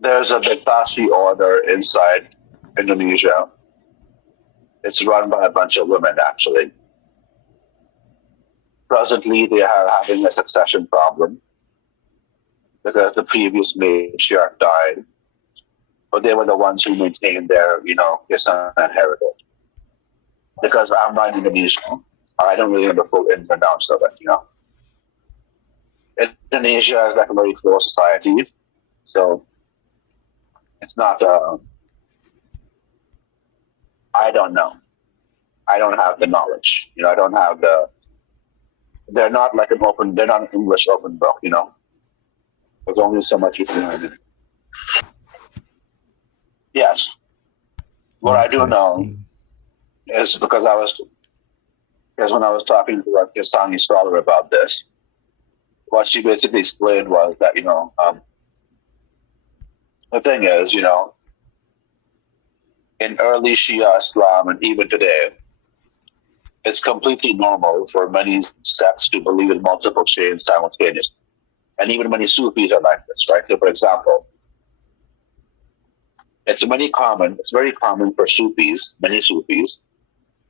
There's a Bektashi order inside Indonesia. It's run by a bunch of women, actually. Presently, they are having a succession problem because the previous matriarch died, but they were the ones who maintained their, Kaysanite heritage. Because I'm not Indonesian, I don't really know the full ins and outs of it. Indonesia is like a very closed society, so it's not. I don't know. I don't have the knowledge. I don't have the. They're not like an open. They're not an English open book. There's only so much you can learn. Yes. What I do know is because when I was talking to a Kaysania scholar about this, what she basically explained was that the thing is, in early Shia Islam and even today, it's completely normal for many sects to believe in multiple chains simultaneously. And even many Sufis are like this, right? So, for example, it's very common for many Sufis,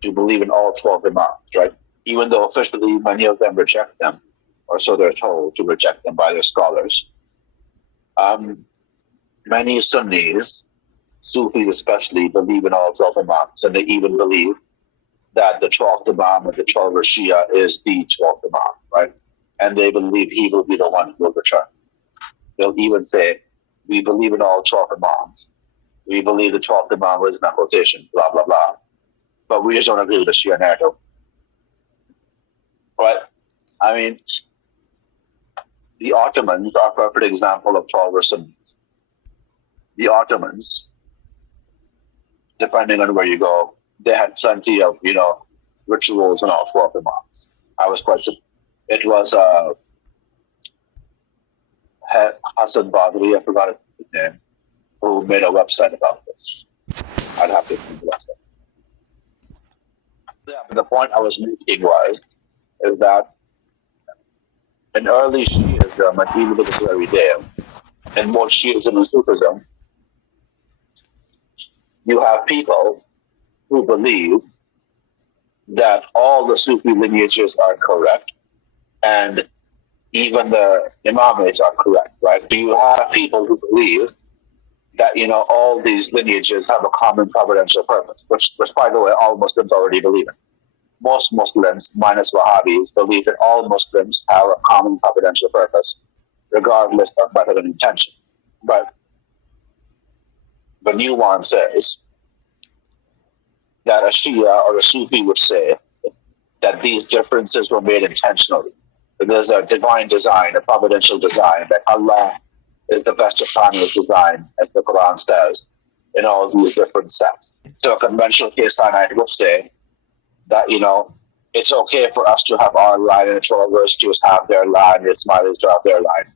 to believe in all 12 Imams, right? Even though officially many of them reject them, or so they're told to reject them by their scholars. Many Sunnis, Sufis especially, believe in all 12 Imams, and they even believe that the 12th Imam or the 12th Shia is the 12th Imam, right? And they believe he will be the one who will return. They'll even say, we believe in all 12 Imams. We believe the 12th Imam is in quotation, blah, blah, blah. But we just don't agree with the Shia narrative. But, I mean, the Ottomans are a perfect example of 12 Sunnis. The Ottomans, depending on where you go, they had plenty of, rituals in all 12 Imams. It was Hassan Badri, I forgot his name, who made a website about this. I'd have to think the website. Yeah, but the point I was making is that in early Shiism, and even to this very day, in both Shiism and Sufism, you have people who believe that all the Sufi lineages are correct, and even the Imamates are correct, right? You have people who believe that, all these lineages have a common providential purpose, which by the way, all Muslims already believe in. Most Muslims, minus Wahhabis, believe that all Muslims have a common providential purpose, regardless of method and intention. But the nuance is that a Shia or a Sufi would say that these differences were made intentionally. That there's a divine design, a providential design, that Allah is the best of final design, as the Quran says, in all these different sects. So a conventional Kaysanite would say that, it's okay for us to have our line and the 12 virtues have their line, the Ismailis to have their line,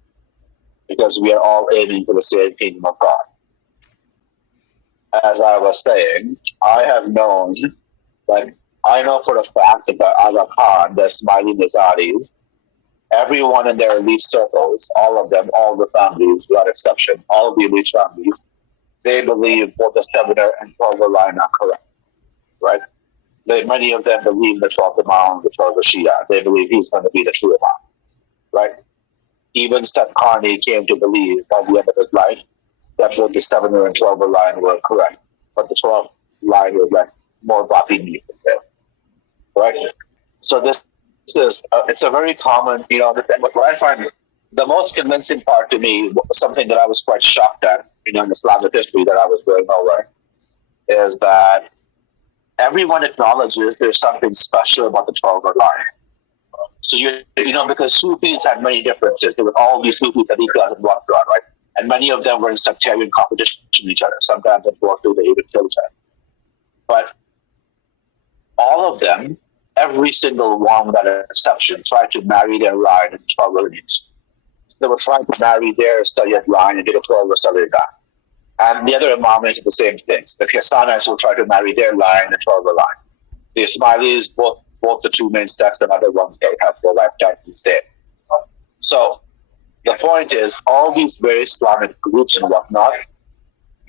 because we are all aiming for the same kingdom of God. As I was saying, I know for a fact that the Aga Khan, the Ismaili Nizaris, everyone in their elite circles, all of them, all the families, without exception, all of the elite families, they believe both the 7er and 12er line are correct, right? Many of them believe the 12th Imam, the 12th Shia. They believe he's going to be the true Imam, right? Even Seth Karni came to believe by the end of his life that both the 7er and 12er line were correct, but the 12th line was like more Batini, right? So this is it's a very common, what I find the most convincing part to me, something that I was quite shocked at, in Islamic history that I was going over, is that everyone acknowledges there's something special about the 12er line. So because Sufis had many differences. There were all these Sufis that equal in one blood, right? And many of them were in sectarian competition with each other. Sometimes they fought through, they even killed each other. But all of them, every single one without exception, tried to marry their line in 12 lineage. They were trying to marry their Sayyid line into the 12 Sayyid line. And the other Imamates did the same things. The Kaysanites will try to marry their line, the 12 line. The Ismailis, both the two main sects and other ones, they have their lifetime the same. So The point is, all these various Islamic groups and whatnot,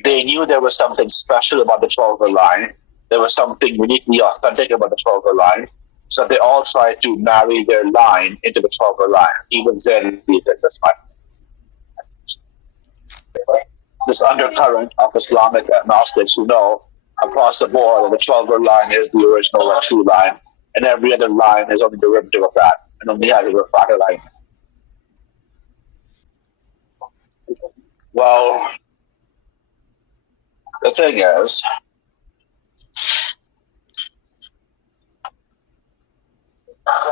they knew there was something special about the 12 line. There was something uniquely authentic about the 12 line. So they all tried to marry their line into the 12 line. Even Zen did this much. This undercurrent of Islamic agnostics who know across the board that the 12 line is the original and true line, and every other line is only derivative of that, and only has a refractor line. Well, the thing is,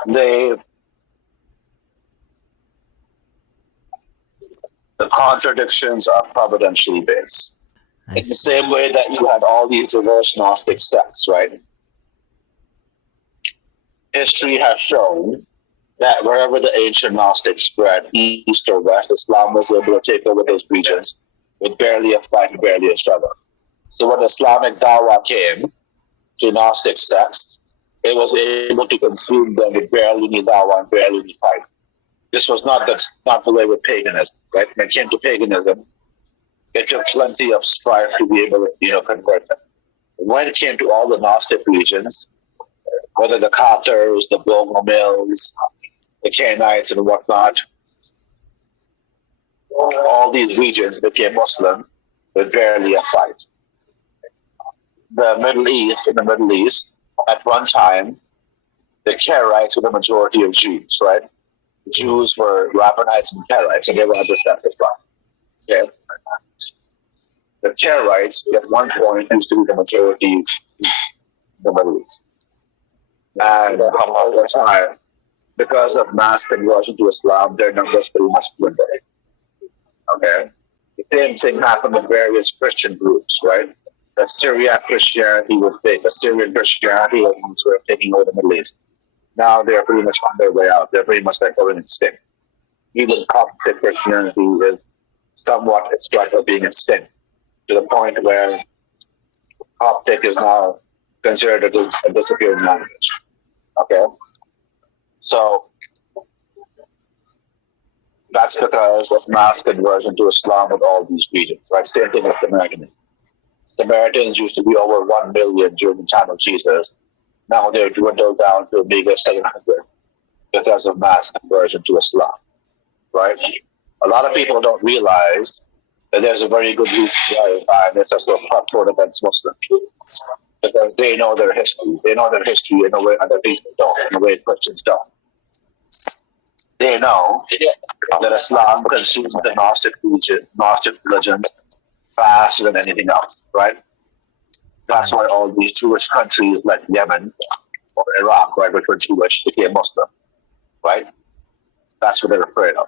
the contradictions are providentially based. In the same way that you had all these diverse Gnostic sects, right? History has shown that wherever the ancient Gnostics spread, east or west, Islam was able to take over those regions with barely a fight, barely a struggle. So when Islamic Dawah came to Gnostic sects, it was able to consume them with barely any Dawah and barely any fight. This was not the way with paganism, right? When it came to paganism, it took plenty of strife to be able to, convert them. When it came to all the Gnostic regions, whether the Catars, the Bogomils, the Canaanites, and whatnot, all these regions became Muslim with barely a fight. In the Middle East, at one time, the Karaites were the majority of Jews, right? The Jews were Rabbinites and Karaites, and they were understaffed as well. Okay? The Karaites, at one point, used to be the majority in the Middle East. And over time, because of mass conversion to Islam, their numbers pretty much dwindled. Okay? The same thing happened with various Christian groups, right? The Syriac Christianity was big. The Syrian Christianity was sort of taking over the Middle East. Now they're pretty much on their way out. They're pretty much like going extinct. Even Coptic Christianity is somewhat at threat of being extinct, to the point where Coptic is now considered a disappearing language. Okay? So that's because of mass conversion to Islam with all these regions, right? Same thing with Samaritans. Samaritans used to be over 1 million during the time of Jesus. Now they're dwindled down to maybe 700 because of mass conversion to Islam, right? A lot of people don't realize that there's a very good reason why it's also a cutthroat against Muslims, because they know their history. They know their history in a way other people don't, in a way Christians don't. They know that Islam consumes the Gnostic religions faster than anything else, right? That's why all these Jewish countries like Yemen or Iraq, right, which were Jewish, became Muslim, right? That's what they're afraid of.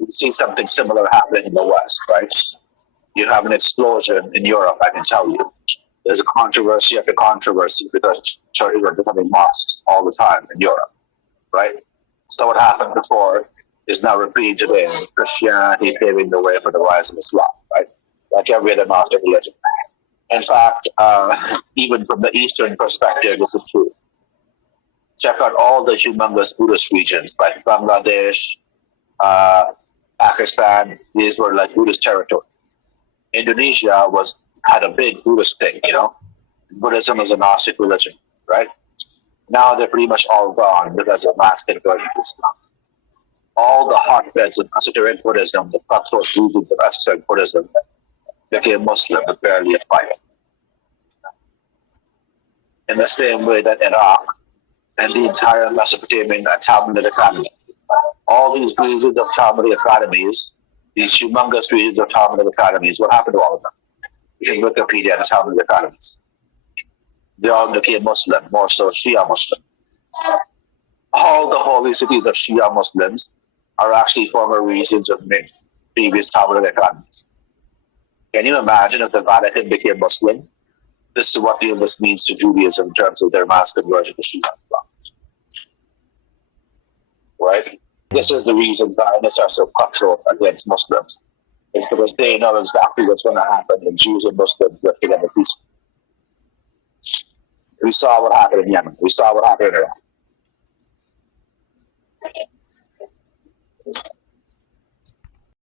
You see something similar happening in the West, right? You have an explosion in Europe, I can tell you. There's a controversy after controversy because churches are becoming mosques all the time in Europe, right? So what happened before is now repeated today, and it's Christianity paving the way for the rise of Islam, right? Like every other Gnostic religion. In fact, even from the Eastern perspective, this is true. Check out all the humongous Buddhist regions like Bangladesh, Pakistan. These were like Buddhist territory. Indonesia had a big Buddhist thing, Buddhism is a Gnostic religion, right? Now they're pretty much all gone because of mass conversion to Islam. All the hotbeds of esoteric Buddhism, the cutthroat regions of esoteric Buddhism, became Muslim with barely a fight. In the same way that Iraq and the entire Mesopotamian Talmudic academies, all these regions of Talmudic academies, these humongous regions of Talmudic academies, what happened to all of them? You can Wikipedia and Talmudic academies. They all became Muslim, more so Shia Muslim. All the holy cities of Shia Muslims are actually former regions of previous Talmudic academies. Can you imagine if the Vatican became Muslim? This is what this means to Judaism in terms of their mass conversion to Shia Islam. Right? This is the reason Zionists are so cutthroat against Muslims. It's because they know exactly what's going to happen, and Jews and Muslims live together peacefully. We saw what happened in Yemen. We saw what happened in Iraq.